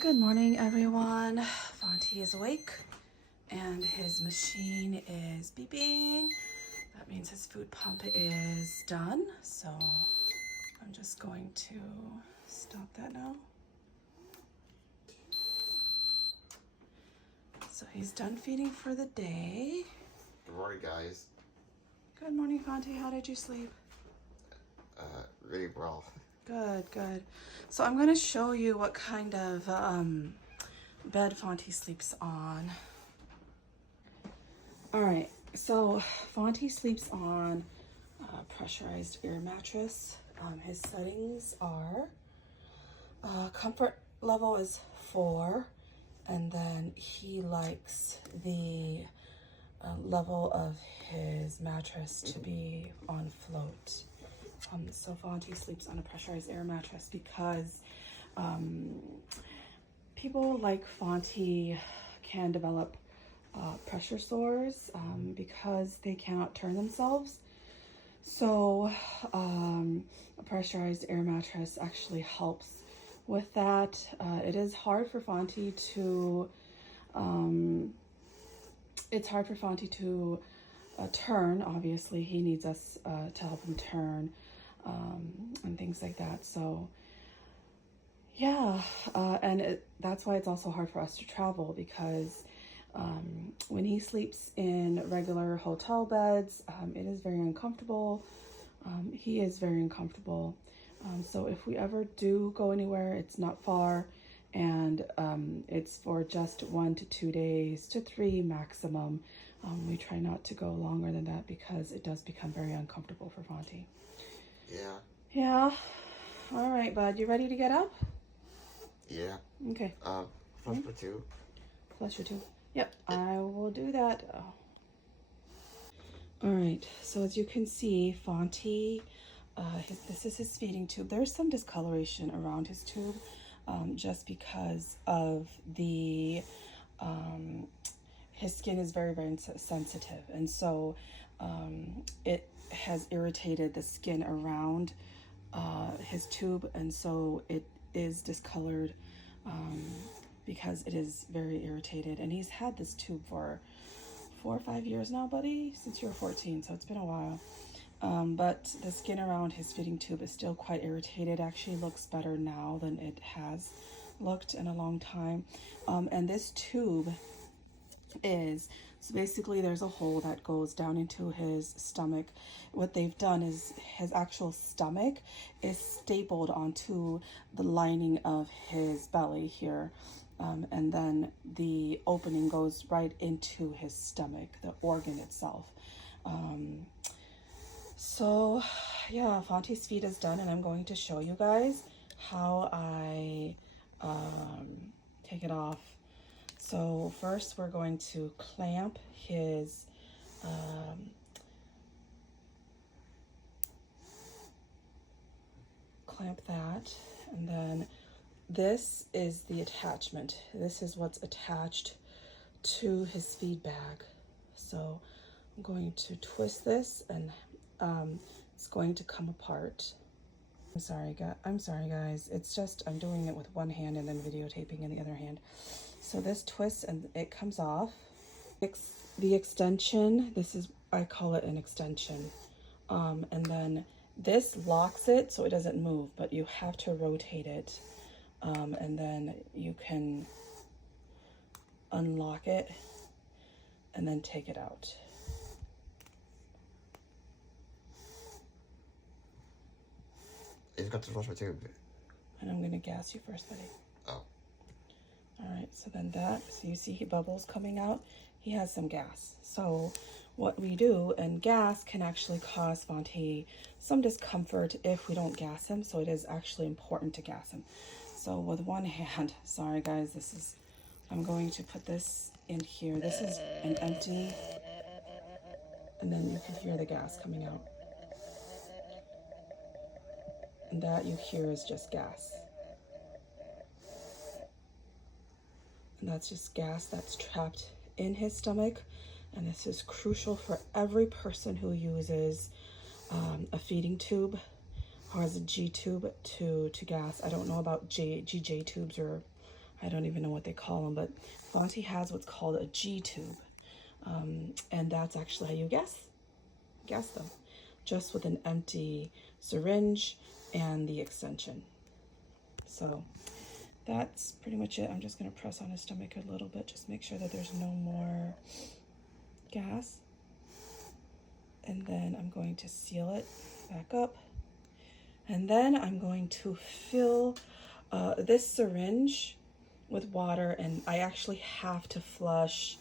Good morning, everyone. Fonte is awake and his machine is beeping. That means his food pump is done. So I'm just going to stop that now. So he's done feeding for the day. Good morning, guys. Good morning, Fonte. How did you sleep? Really well. Good. So I'm going to show you what kind of bed Fonte sleeps on. All right, so Fonte sleeps on a pressurized air mattress. His settings are comfort level is 4, and then he likes the level of his mattress to be on float. So Fonte sleeps on a pressurized air mattress because people like Fonte can develop pressure sores because they cannot turn themselves. So a pressurized air mattress actually helps with that. It is hard for Fonte to turn. Obviously, he needs us to help him turn and things like that. So yeah, and that's why it's also hard for us to travel, because when he sleeps in regular hotel beds, it is very uncomfortable. He is very uncomfortable. So if we ever do go anywhere, it's not far, and it's for just 1 to 2 days to 3 maximum. We try not to go longer than that because it does become very uncomfortable for Fonte. Yeah. All right, bud. You ready to get up? Yeah. Okay. Flush for two. Flush for two. Yep, I will do that. Oh. All right. So as you can see, Fonte, this is his feeding tube. There's some discoloration around his tube, just because of the his skin is very, very sensitive, and so it has irritated the skin around his tube, and so it is discolored because it is very irritated. And he's had this tube for 4 or 5 years now, buddy, since you were 14, so it's been a while. But the skin around his feeding tube is still quite irritated. Actually looks better now than it has looked in a long time. And this tube is, so basically there's a hole that goes down into his stomach. What they've done is his actual stomach is stapled onto the lining of his belly here. And then the opening goes right into his stomach, the organ itself. So yeah, Fonte's feed is done, and I'm going to show you guys how I take it off. So first we're going to clamp his clamp that, and then this is the attachment. This is what's attached to his feed bag. So I'm going to twist this, and it's going to come apart. I'm sorry guys. It's just I'm doing it with one hand and then videotaping in the other hand. So this twists and it comes off. The extension, this is, I call it an extension. And then this locks it so it doesn't move, but you have to rotate it. And then you can unlock it and then take it out. You've got to flush my tube. And I'm gonna gas you first, buddy. Oh. All right, so then so you see bubbles coming out, he has some gas. So what we do, and gas can actually cause Fonte some discomfort if we don't gas him, so it is actually important to gas him. So with one hand, sorry guys, I'm going to put this in here. This is an empty, and then you can hear the gas coming out. And that you hear is just gas. And that's just gas that's trapped in his stomach. And this is crucial for every person who uses a feeding tube or has a G tube to gas. I don't know about GJ tubes, or I don't even know what they call them, but Fonte has what's called a G tube. And that's actually how you gas them, just with an empty syringe and the extension. So that's pretty much it. I'm just gonna press on his stomach a little bit, just make sure that there's no more gas. And then I'm going to seal it back up. And then I'm going to fill this syringe with water, and I actually have to flush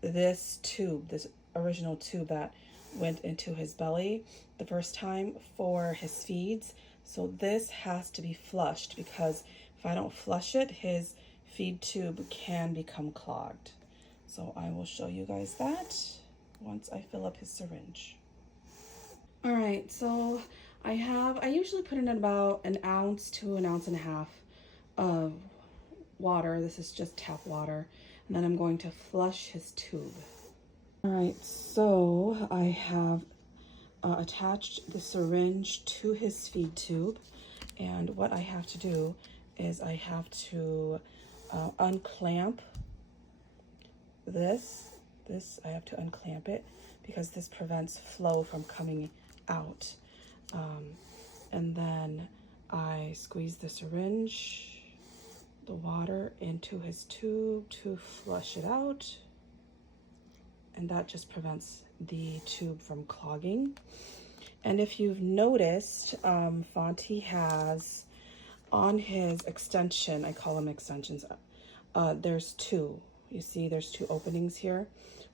this tube, this original tube that went into his belly the first time for his feeds. So this has to be flushed, because if I don't flush it, his feed tube can become clogged. So I will show you guys that once I fill up his syringe. All right, so I usually put in about an ounce to an ounce and a half of water. This is just tap water. And then I'm going to flush his tube. All right, so I have attached the syringe to his feed tube. And what I have to do is I have to unclamp this. I have to unclamp it because this prevents flow from coming out. And then I squeeze the syringe, the water into his tube to flush it out. And that just prevents the tube from clogging. And if you've noticed, Fonte has on his extension, I call them extensions, there's two. You see there's two openings here.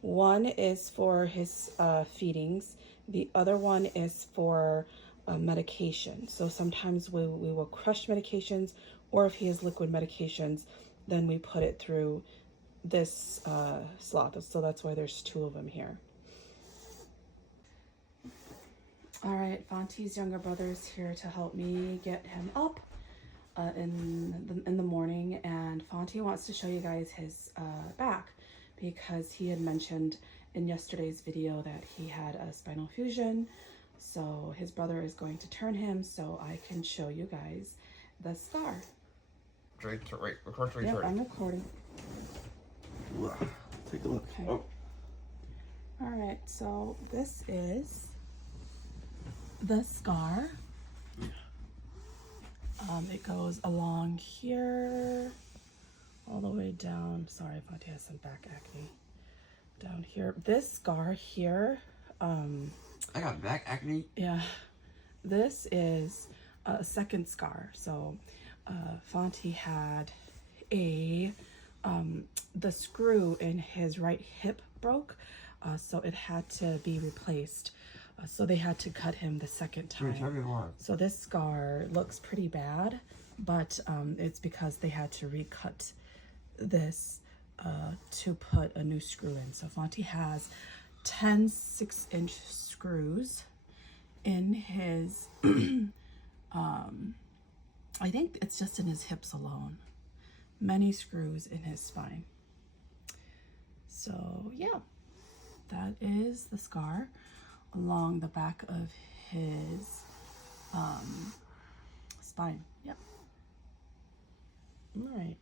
One is for his feedings. The other one is for medication. So sometimes we will crush medications, or if he has liquid medications, then we put it through this slot. So that's why there's two of them here. All right, Fonte's younger brother is here to help me get him up in the morning, and Fonte wants to show you guys his back, because he had mentioned in yesterday's video that he had a spinal fusion. So his brother is going to turn him so I can show you guys the scar. Wait, record 3:30. Yeah, I'm recording. Take a look. Okay. Oh. All right, so this is the scar. It goes along here, all the way down. Sorry, Fonte has some back acne. Down here, this scar here. I got back acne. Yeah, this is a second scar. So Fonte had the screw in his right hip broke, so it had to be replaced. So they had to cut him the second time. So this scar looks pretty bad, but it's because they had to recut this to put a new screw in. So Fonte has 10 6-inch screws in his, I think it's just in his hips alone. Many screws in his spine. So yeah, that is the scar along the back of his spine. Yep. All right.